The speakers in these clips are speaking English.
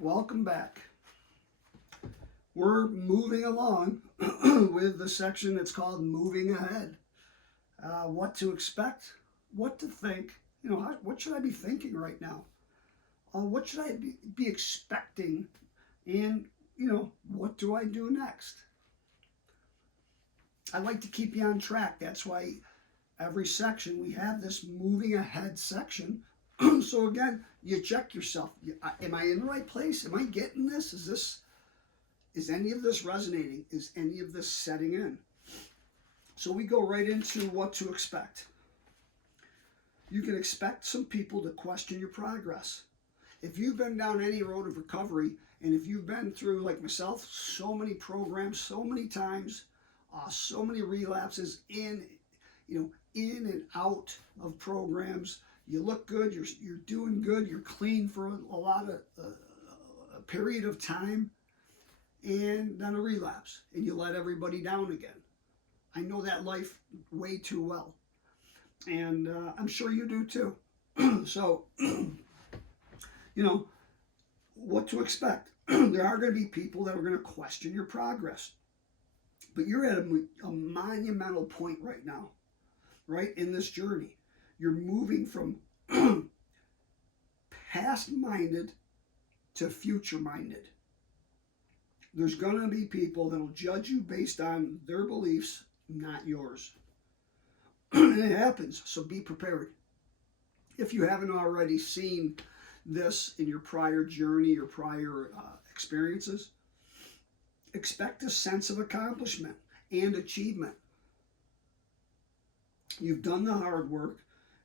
Welcome back. We're moving along with the section that's called Moving Ahead. What to expect, what to think, what should I be thinking right now? What should I be expecting? And, what do I do next? I like to keep you on track. That's why every section we have this moving ahead section. So again, you check yourself. Am I in the right place? Am I getting this? Is any of this resonating? Is any of this setting in? So we go right into what to expect. You can expect some people to question your progress. If you've been down any road of recovery, and if you've been through, like myself, so many programs, so many times, so many relapses in and out of programs, you look good, you're doing good, you're clean for a lot of a period of time, and then a relapse, and you let everybody down again. I know that life way too well, and I'm sure you do too. So, what to expect. There are going to be people that are going to question your progress, but you're at a monumental point right now, right, in this journey. You're moving from past minded to future minded. There's going to be people that will judge you based on their beliefs, not yours. And it happens, so be prepared. If you haven't already seen this in your prior journey or prior experiences, expect a sense of accomplishment and achievement. You've done the hard work,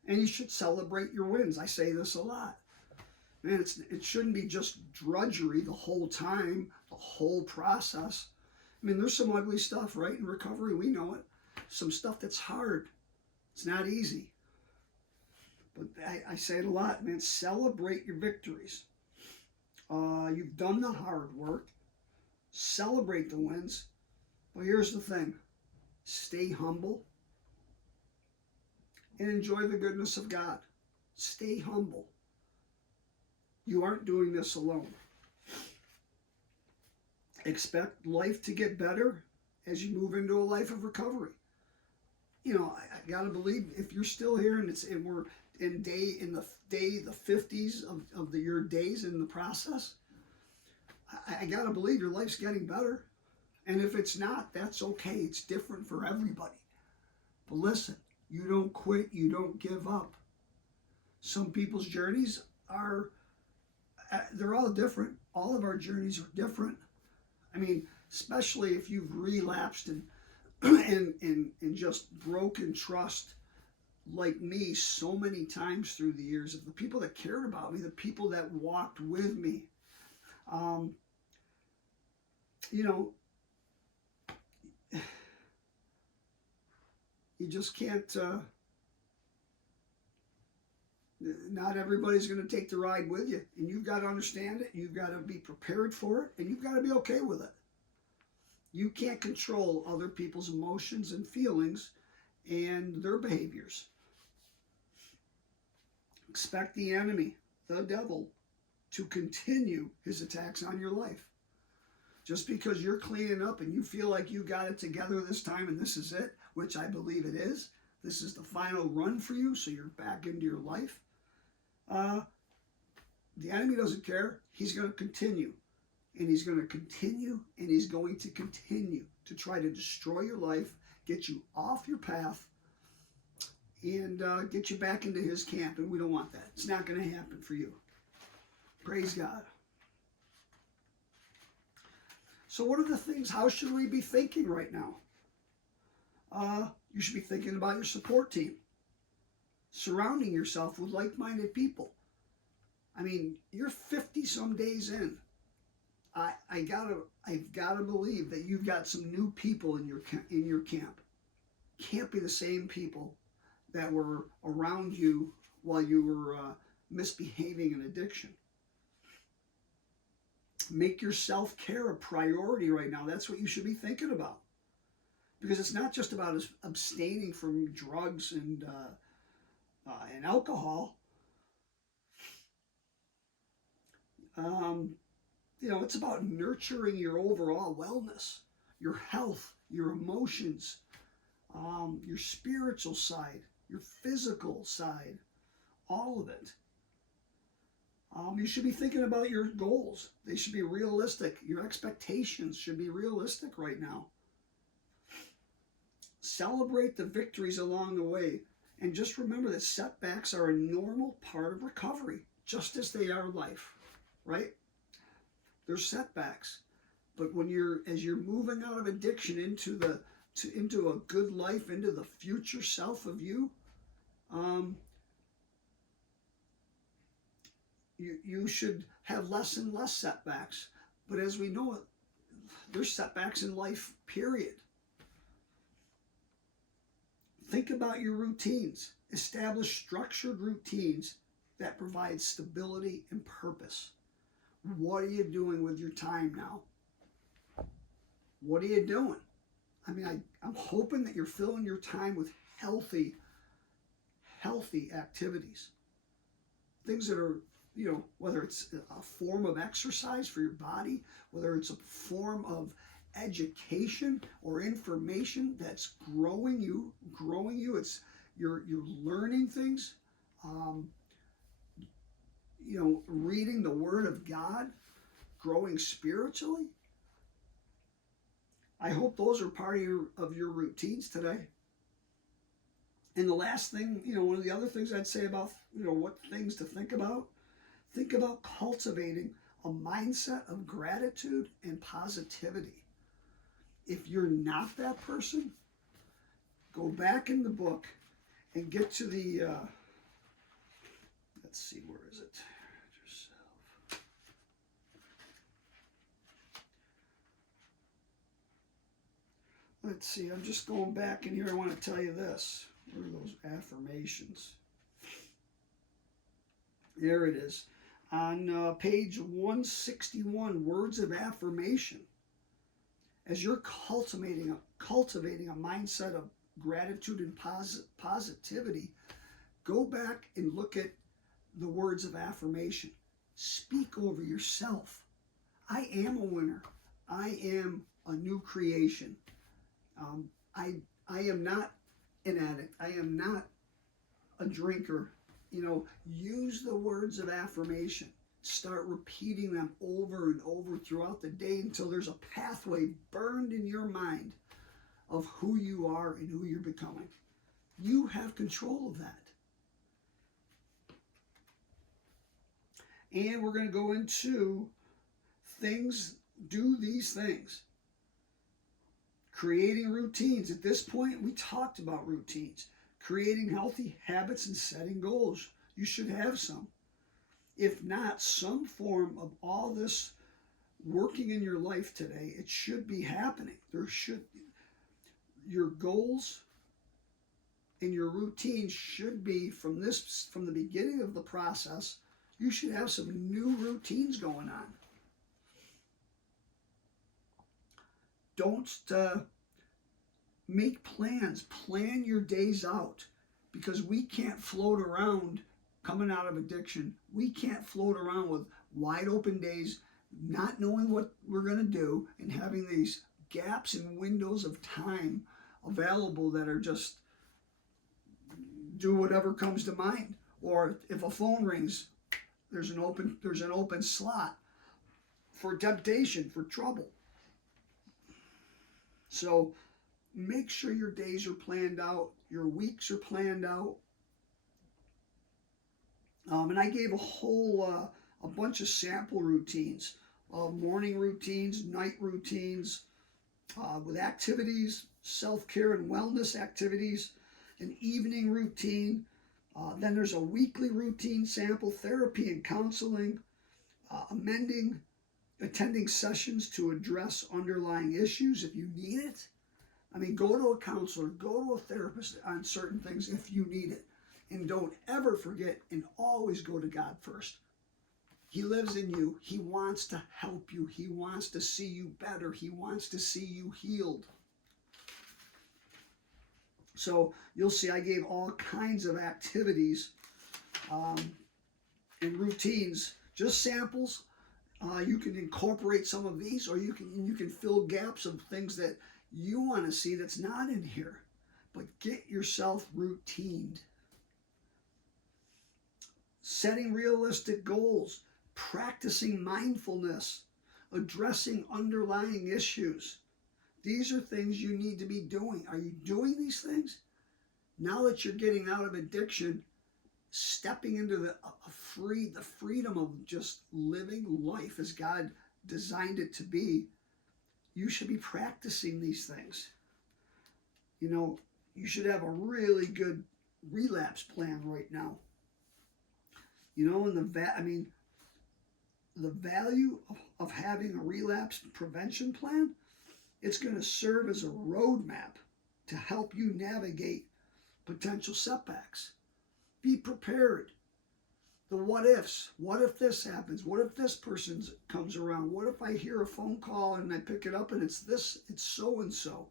and you should celebrate your wins. I say this a lot. Man, it shouldn't be just drudgery the whole time, the whole process. I mean, there's some ugly stuff, right, in recovery. We know it. Some stuff that's hard. It's not easy. But I say it a lot, man. Celebrate your victories. You've done the hard work. Celebrate the wins. But here's the thing. Stay humble and enjoy the goodness of God. Stay humble. You aren't doing this alone. Expect life to get better as you move into a life of recovery. I gotta believe if you're still here and we're in the 50s of your days in the process, I gotta believe your life's getting better. And if it's not, that's okay. It's different for everybody. But listen, you don't quit, you don't give up. Some people's journeys they're all different. All of our journeys are different. I mean, especially if you've relapsed and just broken trust like me so many times through the years, of the people that cared about me, the people that walked with me. You just can't, not everybody's going to take the ride with you. And you've got to understand it. You've got to be prepared for it. And you've got to be okay with it. You can't control other people's emotions and feelings and their behaviors. Expect the enemy, the devil, to continue his attacks on your life. Just because you're cleaning up and you feel like you got it together this time and this is it, which I believe it is, this is the final run for you, so you're back into your life. The enemy doesn't care. He's going to continue. And he's going to continue, and he's going to continue to try to destroy your life, get you off your path, and get you back into his camp. And we don't want that. It's not going to happen for you. Praise God. So what are the things, how should we be thinking right now? You should be thinking about your support team. Surrounding yourself with like-minded people. I mean, you're 50-some days in. I've gotta believe that you've got some new people in your camp. Can't be the same people that were around you while you were misbehaving in addiction. Make your self-care a priority right now. That's what you should be thinking about. Because it's not just about abstaining from drugs and alcohol. it's about nurturing your overall wellness, your health, your emotions, your spiritual side, your physical side, all of it. You should be thinking about your goals. They should be realistic. Your expectations should be realistic right now. Celebrate the victories along the way. And just remember that setbacks are a normal part of recovery, just as they are life, right? There's setbacks. But as you're moving out of addiction into a good life, into the future self of you, you should have less and less setbacks. But as we know, there's setbacks in life, period. Think about your routines. Establish structured routines that provide stability and purpose. What are you doing with your time now? What are you doing? I mean, I'm hoping that you're filling your time with healthy activities. Things that are, whether it's a form of exercise for your body, whether it's a form of education or information that's growing you. It's you're learning things. Reading the Word of God, growing spiritually. I hope those are part of your routines today. And the last thing, one of the other things I'd say about, what things to think about cultivating a mindset of gratitude and positivity. If you're not that person, go back in the book and get to the, let's see, where is it? Yourself. Let's see, I'm just going back in here. I want to tell you this. Where are those affirmations? There it is. On page 161, words of affirmation. As you're cultivating a mindset of gratitude and positivity, go back and look at the words of affirmation. Speak over yourself. I am a winner. I am a new creation. I am not an addict. I am not a drinker. Use the words of affirmation. Start repeating them over and over throughout the day until there's a pathway burned in your mind of who you are and who you're becoming. You have control of that. And we're going to go into do these things. Creating routines. At this point, we talked about routines. Creating healthy habits and setting goals. You should have some. If not, some form of all this working in your life today, it should be happening. Your goals and your routines should be from the beginning of the process. You should have some new routines going on. Don't make plans. Plan your days out, because we can't float around coming out of addiction. We can't float around with wide open days, not knowing what we're going to do, and having these gaps and windows of time available that are just do whatever comes to mind. Or if a phone rings, there's an open slot for temptation, for trouble. So make sure your days are planned out, your weeks are planned out. And I gave a bunch of sample routines, morning routines, night routines, with activities, self-care and wellness activities, an evening routine. Then there's a weekly routine sample, therapy and counseling, attending sessions to address underlying issues if you need it. I mean, go to a counselor, go to a therapist on certain things if you need it. And don't ever forget and always go to God first. He lives in you. He wants to help you. He wants to see you better. He wants to see you healed. So you'll see I gave all kinds of activities and routines, just samples. You can incorporate some of these, or you can fill gaps of things that you want to see that's not in here. But get yourself routined. Setting realistic goals, practicing mindfulness, addressing underlying issues. These are things you need to be doing. Are you doing these things? Now that you're getting out of addiction, stepping into the freedom of just living life as God designed it to be, you should be practicing these things. You know, you should have a really good relapse plan right now. You know, and the value of having a relapse prevention plan, it's going to serve as a roadmap to help you navigate potential setbacks. Be prepared. The what ifs. What if this happens? What if this person comes around? What if I hear a phone call and I pick it up and it's so and so?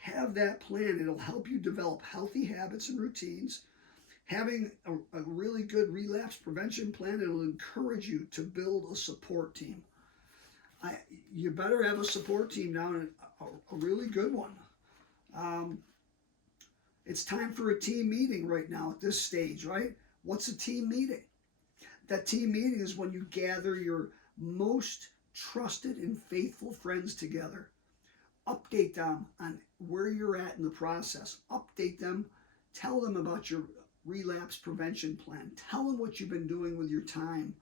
Have that plan. It'll help you develop healthy habits and routines. Having a really good relapse prevention plan, it'll encourage you to build a support team. You better have a support team now, and a really good one. It's time for a team meeting right now at this stage, right? What's a team meeting? That team meeting is when you gather your most trusted and faithful friends together. Update them on where you're at in the process. Update them. Tell them about your relapse prevention plan. Tell them what you've been doing with your time.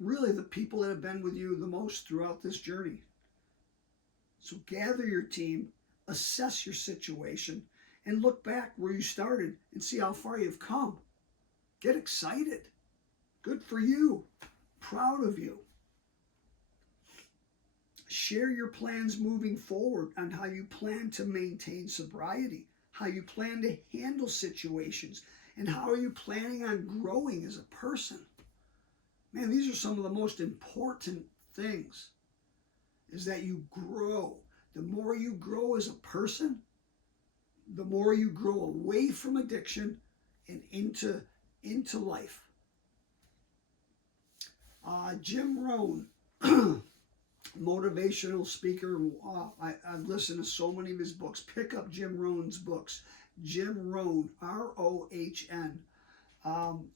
Really, the people that have been with you the most throughout this journey. So gather your team, assess your situation, and look back where you started and see how far you've come. Get excited. Good for you. Proud of you. Share your plans moving forward on how you plan to maintain sobriety, how you plan to handle situations, and how are you planning on growing as a person. Man, these are some of the most important things, is that you grow. The more you grow as a person, the more you grow away from addiction and into life. Jim Rohn, motivational speaker. I've listened to so many of his books. Pick up Jim Rohn's books. Jim Rohn, R-O-H-N.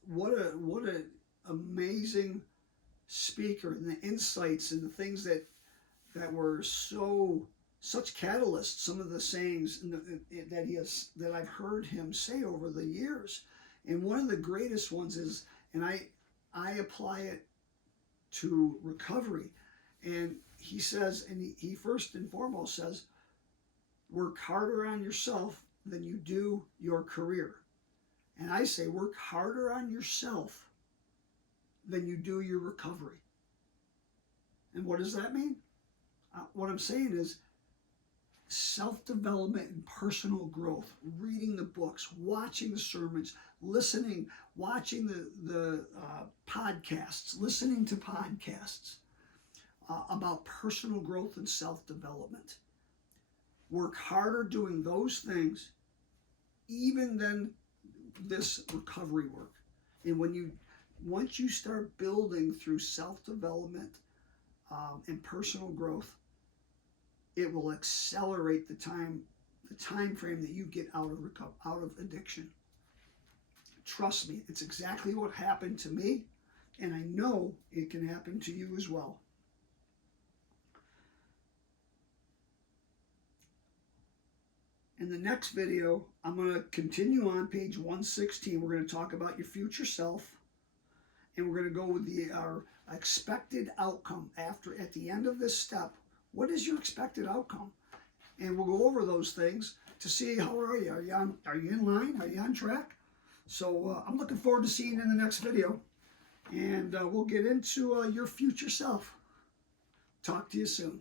What a amazing speaker, and the insights and the things that were such catalysts. Some of the sayings that I've heard him say over the years, and one of the greatest ones is, and I apply it to recovery. And he says, and he first and foremost says, work harder on yourself than you do your career. And I say, work harder on yourself than you do your recovery. And what does that mean? What I'm saying is self-development and personal growth, reading the books, watching the sermons, listening, watching the podcasts, listening to podcasts about personal growth and self-development. Work harder doing those things even than this recovery work. And once you start building through self-development and personal growth, it will accelerate the time frame that you get out of addiction. Trust me, it's exactly what happened to me, and I know it can happen to you as well. In the next video, I'm going to continue on page 116. We're going to talk about your future self, and we're going to go with our expected outcome at the end of this step. What is your expected outcome? And we'll go over those things to see how are you. Are you in line? Are you on track? So I'm looking forward to seeing you in the next video, and we'll get into your future self. Talk to you soon.